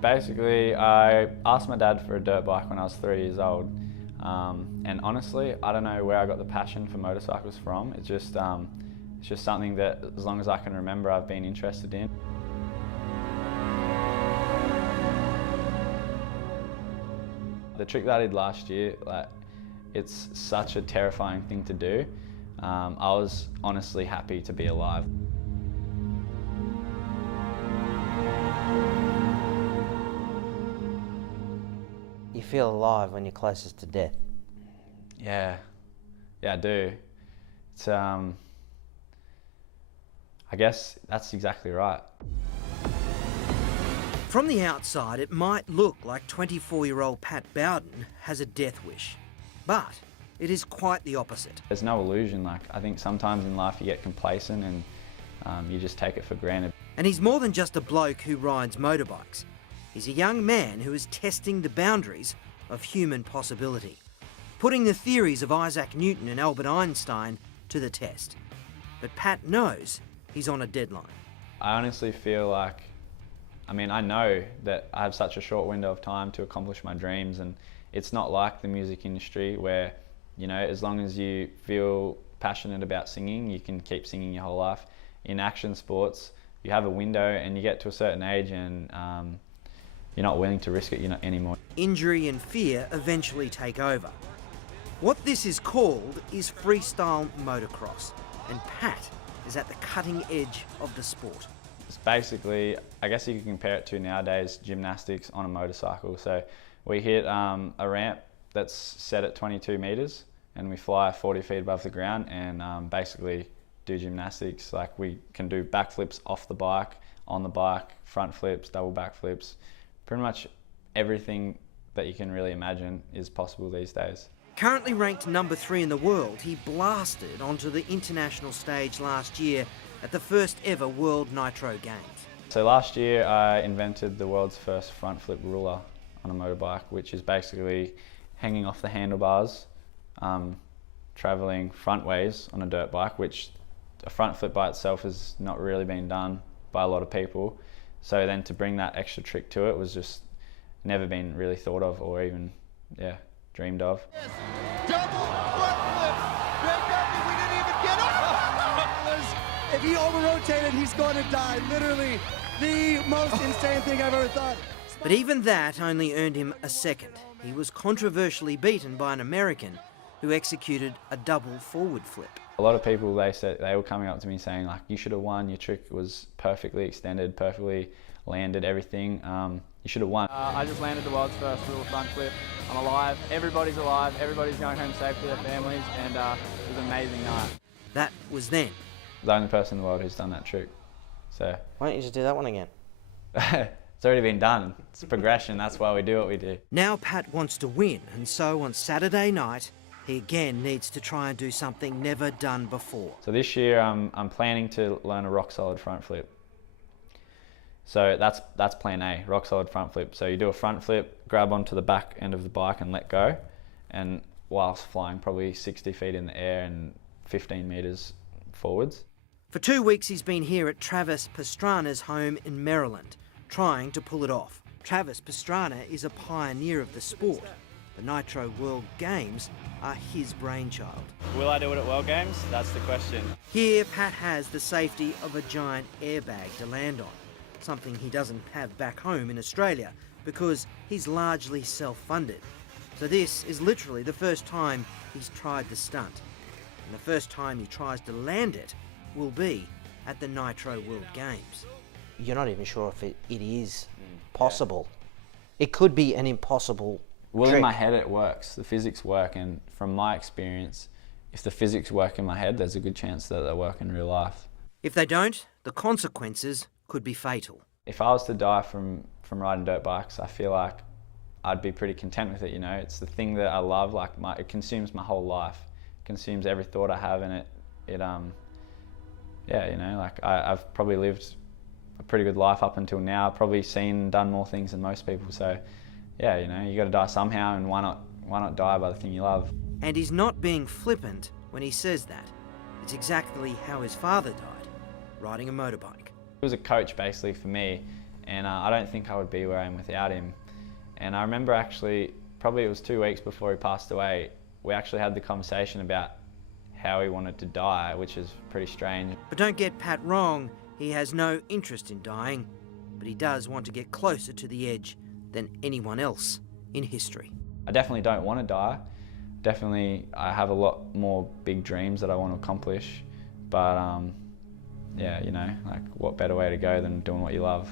Basically, I asked my dad for a dirt bike when I was 3 years old. And honestly, I don't know where I got the passion for motorcycles from. It's just something that, as long as I can remember, I've been interested in. The trick that I did last year, it's such a terrifying thing to do. I was honestly happy to be alive. You feel alive when you're closest to death. Yeah, I do. It's I guess that's exactly right. From the outside, it might look like 24-year-old Pat Bowden has a death wish, but it is quite the opposite. There's no illusion. I think sometimes in life you get complacent and you just take it for granted. And he's more than just a bloke who rides motorbikes. He's a young man who is testing the boundaries of human possibility, putting the theories of Isaac Newton and Albert Einstein to the test. But Pat knows he's on a deadline. I honestly feel like, I know that I have such a short window of time to accomplish my dreams, and it's not like the music industry where, as long as you feel passionate about singing, you can keep singing your whole life. In action sports, you have a window and you get to a certain age and you're not willing to risk it anymore. Injury and fear eventually take over. What this is called is freestyle motocross, and Pat is at the cutting edge of the sport. It's basically, I guess you can compare it to nowadays gymnastics on a motorcycle. So we hit a ramp that's set at 22 metres and we fly 40 feet above the ground and basically do gymnastics. Like, we can do backflips off the bike, on the bike, front flips, double backflips. Pretty much everything that you can really imagine is possible these days. Currently ranked number 3 in the world, he blasted onto the international stage last year at the first ever World Nitro Games. So last year I invented the world's first front flip ruler on a motorbike, which is basically hanging off the handlebars, travelling front ways on a dirt bike, which a front flip by itself has not really been done by a lot of people. So then to bring that extra trick to it was just never been really thought of or even, dreamed of. Yes. Double front flip. Greg Murphy, we didn't even get up. If he over-rotated, he's going to die. Literally the most insane thing I've ever thought. But even that only earned him a second. He was controversially beaten by an American who executed a double forward flip. A lot of people, they were coming up to me saying, you should have won, your trick was perfectly extended, perfectly landed, everything. You should have won. I just landed the world's first ruler front flip. I'm alive, everybody's alive, everybody's going home safe to their families, and it was an amazing night. That was then. The only person in the world who's done that trick. So why don't you just do that one again? It's already been done. It's a progression, that's why we do what we do. Now Pat wants to win, and so on Saturday night, he again needs to try and do something never done before. So this year I'm planning to learn a rock solid front flip. So that's plan A, rock solid front flip. So you do a front flip, grab onto the back end of the bike and let go, and whilst flying probably 60 feet in the air and 15 metres forwards. For 2 weeks he's been here at Travis Pastrana's home in Maryland, trying to pull it off. Travis Pastrana is a pioneer of the sport. The Nitro World Games are his brainchild. Will I do it at World Games? That's the question. Here, Pat has the safety of a giant airbag to land on, something he doesn't have back home in Australia because he's largely self-funded. So this is literally the first time he's tried the stunt. And the first time he tries to land it will be at the Nitro World Games. You're not even sure if it is possible. It could be an impossible Well, trick. in my head it works. The physics work, and from my experience, if the physics work in my head, there's a good chance that they'll work in real life. If they don't, the consequences could be fatal. If I was to die from riding dirt bikes, I feel like I'd be pretty content with it, It's the thing that I love, it consumes my whole life. It consumes every thought I have in it. I've probably lived a pretty good life up until now. I've probably done more things than most people, so yeah, you got to die somehow, and why not die by the thing you love? And he's not being flippant when he says that. It's exactly how his father died, riding a motorbike. He was a coach basically for me, and I don't think I would be where I am without him. And I remember actually, probably it was 2 weeks before he passed away, we actually had the conversation about how he wanted to die, which is pretty strange. But don't get Pat wrong, he has no interest in dying, but he does want to get closer to the edge than anyone else in history. I definitely don't want to die. Definitely, I have a lot more big dreams that I want to accomplish, but yeah, you know, like what better way to go than doing what you love.